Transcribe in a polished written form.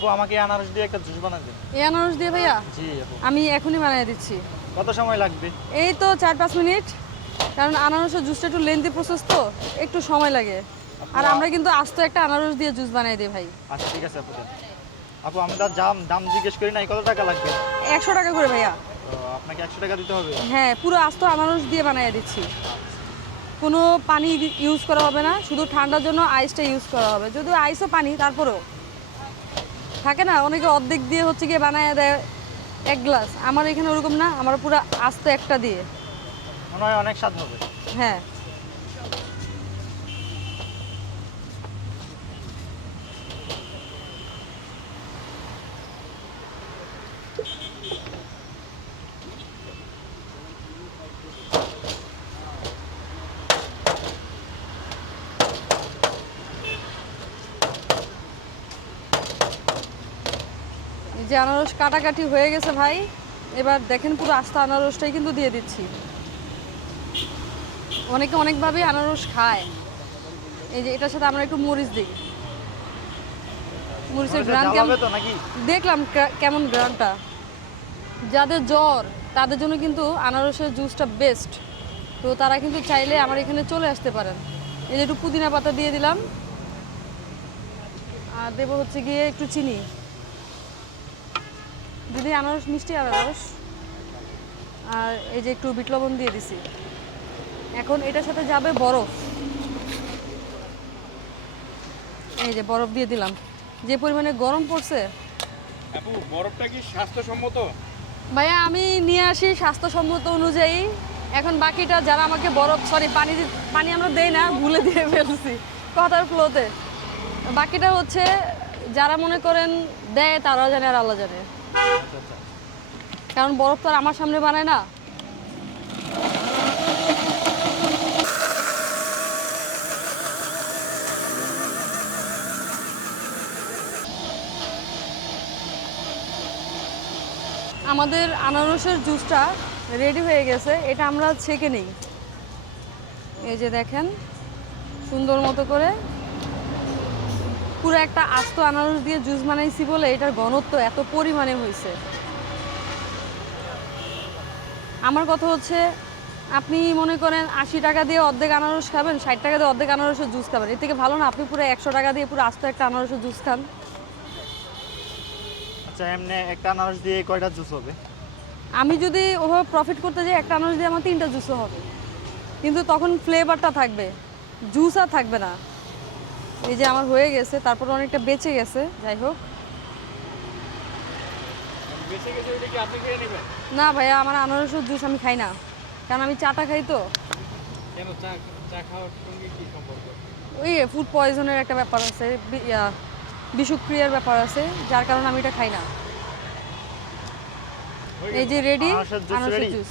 আপু আমাকে এই আনারস দিয়ে একটা জুস বানান দিন। এই আনারস দিয়ে ভাইয়া? জি আপু। আমি এখনই বানিয়ে দিচ্ছি। কত সময় লাগবে? এই তো 4-5 মিনিট, কারণ আনারসের জুসটা একটু লেন্থি প্রসেস তো, একটু সময় লাগে। আর আমরা কিন্তু আস্ত একটা আনারস দিয়ে জুস বানিয়ে দিই ভাই। আচ্ছা ঠিক আছে আপু। আপু আমরা দাম জিজ্ঞেস করি নাই, কত টাকা লাগবে? 100 টাকা করে ভাইয়া। তো আপনাকে 100 টাকা দিতে হবে? হ্যাঁ, পুরো আস্ত আনারস দিয়ে বানিয়ে দিচ্ছি। কোনো পানি ইউজ করা হবে না, শুধু ঠান্ডার জন্য আইসটা ইউজ করা হবে। যদিও আইসও পানি, তারপরেও থাকে না অনেকে অর্ধেক দিয়ে হচ্ছে গিয়ে বানায় দেয় 1 গ্লাস। আমার এখানে ওরকম না, আমার পুরো আস্ত একটা দিয়ে। মনে হয় অনেক স্বাদ হবে। হ্যাঁ, এই যে আনারস কাটাকাটি হয়ে গেছে ভাই। এবার দেখেন পুরো আস্ত আনারসটাই কিন্তু দিয়ে দিচ্ছি। অনেকে অনেকভাবে আনারস খায়। এই যে এটার সাথে আমরা একটু মরিচ দিই। মরিচের গ্রান ঝাল কেমন হবে তো নাকি? দেখলাম কেমন গ্রানটা। যাদের জ্বর তাদের জন্য কিন্তু আনারসের জুসটা বেস্ট। তো তারা কিন্তু চাইলে আমার এখানে চলে আসতে পারেন। এই যে একটু পুদিনা পাতা দিয়ে দিলাম, আর দেবো হচ্ছে গিয়ে একটু চিনি। দিদি আনারস মিষ্টি আনারস, আর এই যে একটু বিট লবণ দিয়ে দিছি। এখন এটার সাথে যাবে বরফ। এই যে বরফ দিয়ে দিলাম। যে পরিমাণে গরম পড়ছে। আপু বরফটা কি স্বাস্থ্যসম্মত? ভাইয়া আমি নিয়ে আসি স্বাস্থ্যসম্মত অনুযায়ী। এখন বাকিটা যারা আমাকে বরফ পানি আমরা দেই না, ভুলে দিয়ে ফেলছি কথার ফ্লোতে। বাকিটা হচ্ছে যারা মনে করেন দেয় তারা জানে আর আল্লাহ জানে। আচ্ছা আচ্ছা। কারণ বরফ তো আর আমার সামনে বানায় না। আমাদের আনারসের জুসটা রেডি হয়ে গেছে। এটা আমরা ছেঁকে নিই। এই যে দেখেন সুন্দর মতো করে পুরো একটা আস্ত আনারস দিয়ে জুস বানাইছি বলে এটার ঘনত্ব এত পরিমাণে হয়েছে। আমার কথা হচ্ছে, আপনি মনে করেন 80 টাকা দিয়ে অর্ধেক আনারস খাবেন, 60 টাকা দিয়ে অর্ধেক আনারসের জুস খাবেন, এর থেকে ভালো না আপনি পুরো 100 টাকা দিয়ে পুরো আস্ত একটা আনারসের জুস খান। আচ্ছা এমনি একটা আনারস দিয়ে কয়টা জুস হবে? আমি যদি ওভাবে প্রফিট করতে যাই একটা আনারস দিয়ে আমার 3টা জুসও হবে, কিন্তু তখন ফ্লেভারটা থাকবে, জুস আর থাকবে না। এই যে আমার হয়ে গেছে, তারপর অনেকটা বেঁচে গেছে। যাই হোক, বেঁচে গেছে ওইটা কি আপনি খেয়ে নেবেন? না ভাইয়া আমার আনারসের জুস আমি খাই না, কারণ আমি চাটা খাই তো। কেন চা খাওয়ার সঙ্গে কি সম্পর্ক? ওই ফুড পয়জনের একটা ব্যাপার আছে, বিষক্রিয়ার ব্যাপার আছে, যার কারণে আমি এটা খাই না। এই যে রেডি আনারসের জুস আনারসের ready? জুস।